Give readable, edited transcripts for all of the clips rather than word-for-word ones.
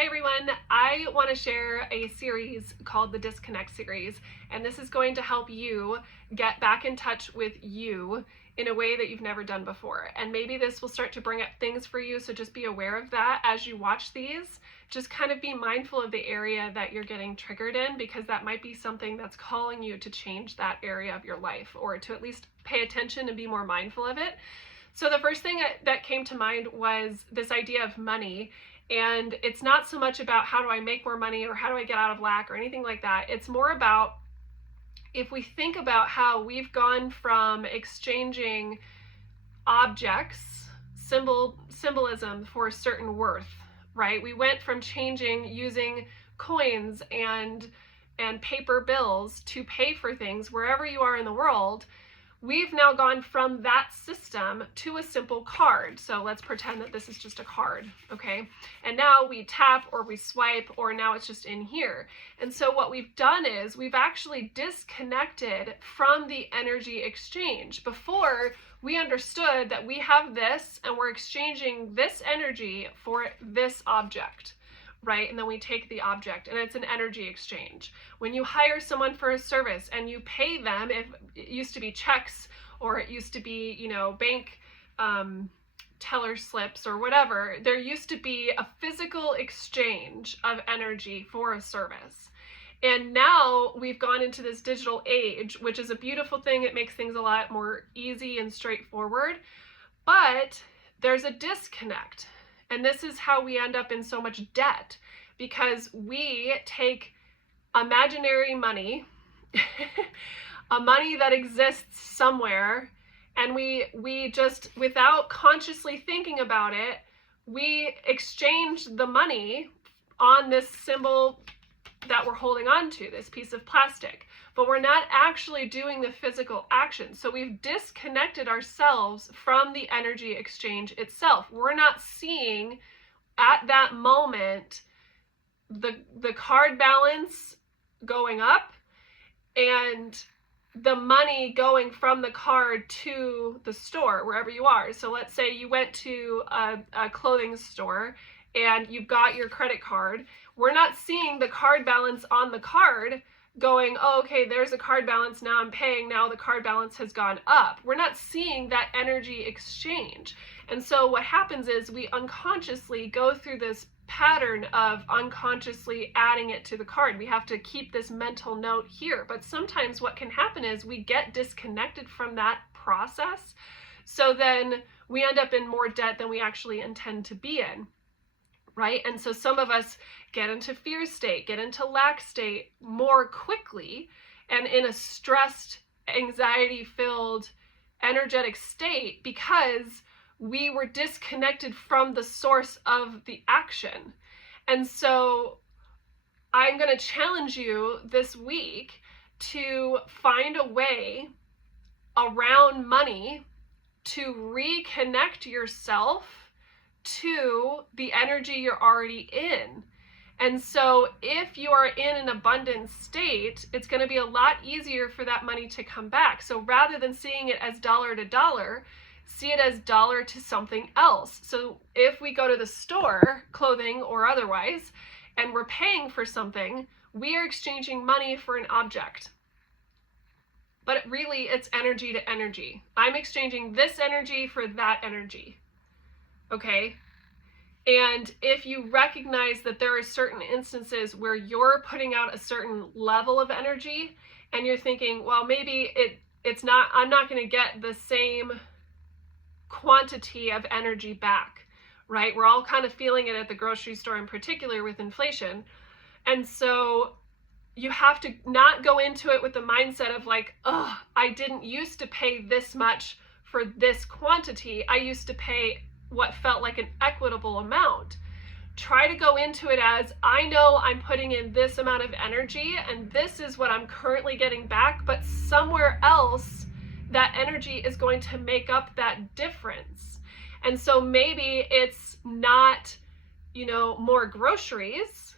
Hi everyone, I want to share a series called the Disconnect series, and this is going to help you get back in touch with you in a way that you've never done before. And maybe this will start to bring up things for you, so just be aware of that as you watch these. Just kind of be mindful of the area that you're getting triggered in, because that might be something that's calling you to change that area of your life, or to at least pay attention and be more mindful of it. So the first thing that came to mind was this idea of money. And it's not so much about how do I make more money or how do I get out of lack or anything like that. It's more about, if we think about how we've gone from exchanging objects, symbolism for a certain worth, right? We went from using coins and paper bills to pay for things wherever you are in the world. We've now gone from that system to a simple card. So let's pretend that this is just a card, okay? And now we tap or we swipe, or now it's just in here. And so what we've done is we've actually disconnected from the energy exchange. Before, we understood that we have this and we're exchanging this energy for this object, right? And then we take the object, and it's an energy exchange. When you hire someone for a service and you pay them, if it used to be checks, or it used to be, bank teller slips or whatever, there used to be a physical exchange of energy for a service. And now we've gone into this digital age, which is a beautiful thing. It makes things a lot more easy and straightforward, but there's a disconnect. And this is how we end up in so much debt, because we take imaginary money, a money that exists somewhere, and we just, without consciously thinking about it, we exchange the money on this symbol that we're holding on to, this piece of plastic. But we're not actually doing the physical action. So we've disconnected ourselves from the energy exchange itself. We're not seeing at that moment the card balance going up and the money going from the card to the store, wherever you are. So let's say you went to a clothing store and you've got your credit card. We're not seeing the card balance on the card going, oh, okay, there's a card balance, now I'm paying, now the card balance has gone up. We're not seeing that energy exchange. And so what happens is we unconsciously go through this pattern of unconsciously adding it to the card. We have to keep this mental note here. But sometimes what can happen is we get disconnected from that process. So then we end up in more debt than we actually intend to be in. Right? And so some of us get into fear state, get into lack state more quickly, and in a stressed, anxiety-filled, energetic state, because we were disconnected from the source of the action. And so I'm going to challenge you this week to find a way around money to reconnect yourself to the energy you're already in. And so if you are in an abundant state, it's going to be a lot easier for that money to come back. So rather than seeing it as dollar to dollar, see it as dollar to something else. So if we go to the store, clothing or otherwise, and we're paying for something, we are exchanging money for an object. But really, it's energy to energy. I'm exchanging this energy for that energy. Okay? And if you recognize that there are certain instances where you're putting out a certain level of energy and you're thinking, well, maybe I'm not going to get the same quantity of energy back, right? We're all kind of feeling it at the grocery store, in particular with inflation. And so you have to not go into it with the mindset of like, oh, I didn't used to pay this much for this quantity. I used to pay what felt like an equitable amount. Try to go into it as, I know I'm putting in this amount of energy and this is what I'm currently getting back, but somewhere else that energy is going to make up that difference. And so maybe it's not, more groceries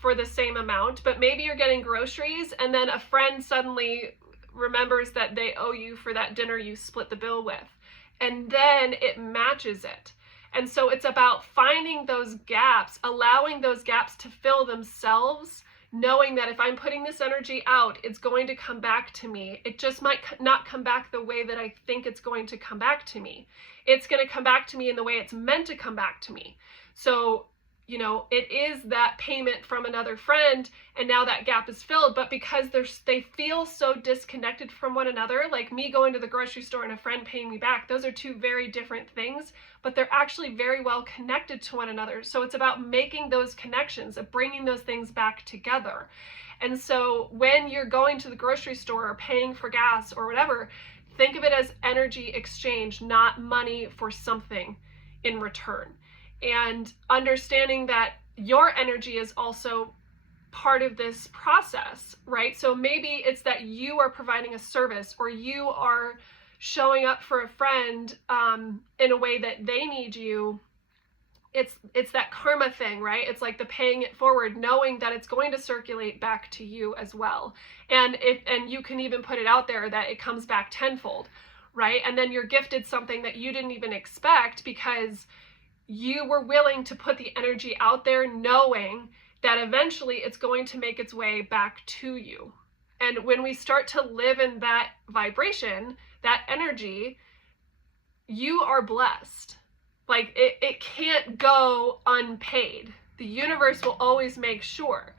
for the same amount, but maybe you're getting groceries and then a friend suddenly remembers that they owe you for that dinner you split the bill with. And then it matches it. And so it's about finding those gaps, allowing those gaps to fill themselves, knowing that if I'm putting this energy out, it's going to come back to me. It just might not come back the way that I think it's going to come back to me. It's going to come back to me in the way it's meant to come back to me. So, you know, it is that payment from another friend, and now that gap is filled, but because they feel so disconnected from one another, like me going to the grocery store and a friend paying me back, those are two very different things, but they're actually very well connected to one another. So it's about making those connections, of bringing those things back together. And so when you're going to the grocery store or paying for gas or whatever, think of it as energy exchange, not money for something in return. And understanding that your energy is also part of this process, right? So maybe it's that you are providing a service, or you are showing up for a friend in a way that they need you. It's that karma thing, right? It's like the paying it forward, knowing that it's going to circulate back to you as well. And you can even put it out there that it comes back tenfold, right? And then you're gifted something that you didn't even expect because you were willing to put the energy out there, knowing that eventually it's going to make its way back to you. And when we start to live in that vibration, that energy, you are blessed. Like it can't go unpaid. The universe will always make sure.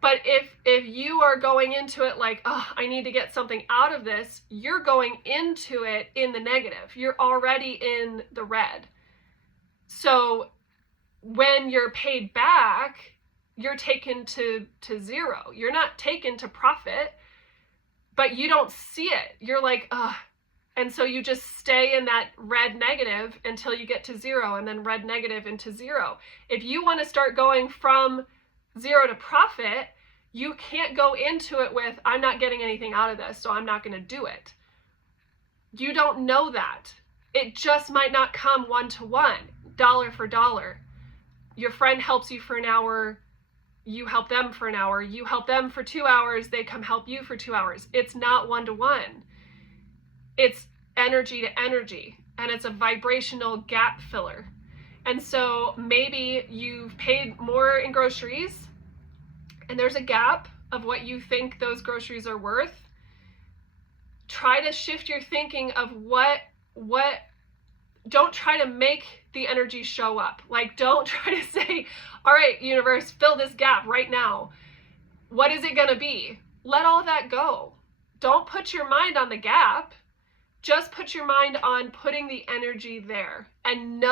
But if you are going into it like, oh, I need to get something out of this, you're going into it in the negative. You're already in the red. So when you're paid back, you're taken to zero. You're not taken to profit, but you don't see it. You're like, ugh. And so you just stay in that red negative until you get to zero, and then red negative into zero. If you want to start going from zero to profit, you can't go into it with, I'm not getting anything out of this, so I'm not going to do it. You don't know that. It just might not come one-to-one, dollar for dollar. Your friend helps you for an hour, you help them for an hour, you help them for 2 hours, they come help you for 2 hours. It's not one-to-one. It's energy to energy, and it's a vibrational gap filler. And so maybe you've paid more in groceries, and there's a gap of what you think those groceries are worth. Try to shift your thinking of what don't try to make the energy show up. Like, don't try to say, all right, universe, fill this gap right now. What is it going to be? Let all that go. Don't put your mind on the gap. Just put your mind on putting the energy there and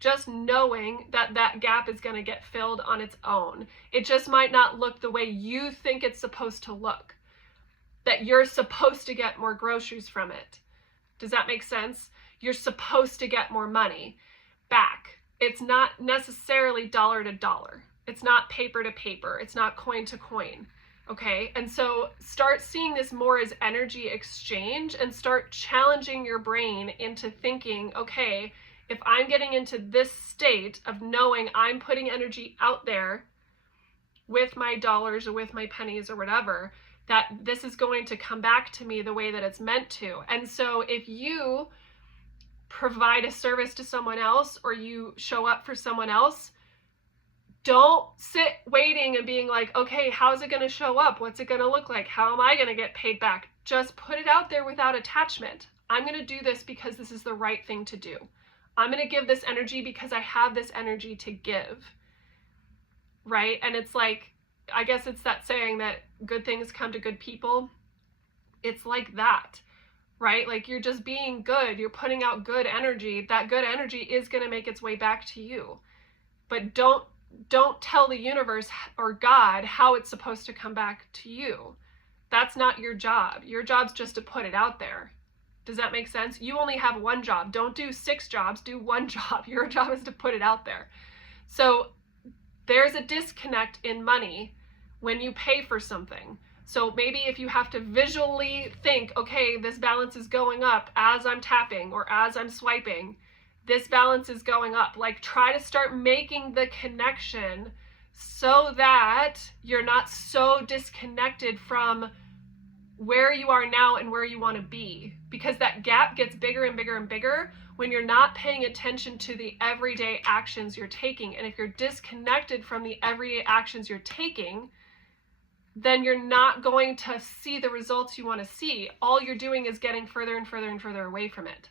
just knowing that that gap is going to get filled on its own. It just might not look the way you think it's supposed to look, that you're supposed to get more groceries from it. Does that make sense? You're supposed to get more money back. It's not necessarily dollar to dollar. It's not paper to paper. It's not coin to coin. Okay? And so start seeing this more as energy exchange, and start challenging your brain into thinking, okay, if I'm getting into this state of knowing I'm putting energy out there with my dollars or with my pennies or whatever, that this is going to come back to me the way that it's meant to. And so if you provide a service to someone else, or you show up for someone else, don't sit waiting and being like, okay, how's it going to show up? What's it going to look like? How am I going to get paid back? Just put it out there without attachment. I'm going to do this because this is the right thing to do. I'm going to give this energy because I have this energy to give. Right? And it's like, I guess it's that saying that good things come to good people. It's like that. Right? Like, you're just being good. You're putting out good energy. That good energy is going to make its way back to you. But don't tell the universe or God how it's supposed to come back to you. That's not your job. Your job's just to put it out there. Does that make sense? You only have one job. Don't do 6 jobs. Do one job. Your job is to put it out there. So there's a disconnect in money when you pay for something. So maybe if you have to visually think, okay, this balance is going up as I'm tapping or as I'm swiping, this balance is going up. Like, try to start making the connection so that you're not so disconnected from where you are now and where you want to be. Because that gap gets bigger and bigger and bigger when you're not paying attention to the everyday actions you're taking. And if you're disconnected from the everyday actions you're taking, then you're not going to see the results you want to see. All you're doing is getting further and further and further away from it.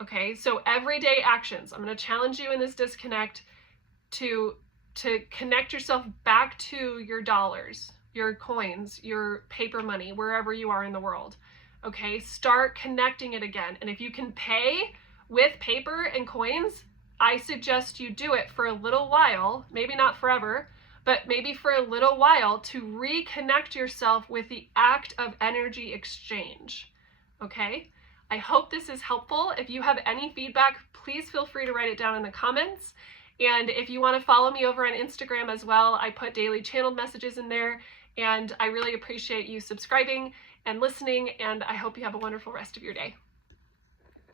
Okay, so everyday actions. I'm going to challenge you in this disconnect to connect yourself back to your dollars, your coins, your paper money, wherever you are in the world. Okay, start connecting it again. And if you can pay with paper and coins, I suggest you do it for a little while, maybe not forever, but maybe for a little while, to reconnect yourself with the act of energy exchange. Okay? I hope this is helpful. If you have any feedback, please feel free to write it down in the comments. And if you want to follow me over on Instagram as well, I put daily channeled messages in there. And I really appreciate you subscribing and listening. And I hope you have a wonderful rest of your day.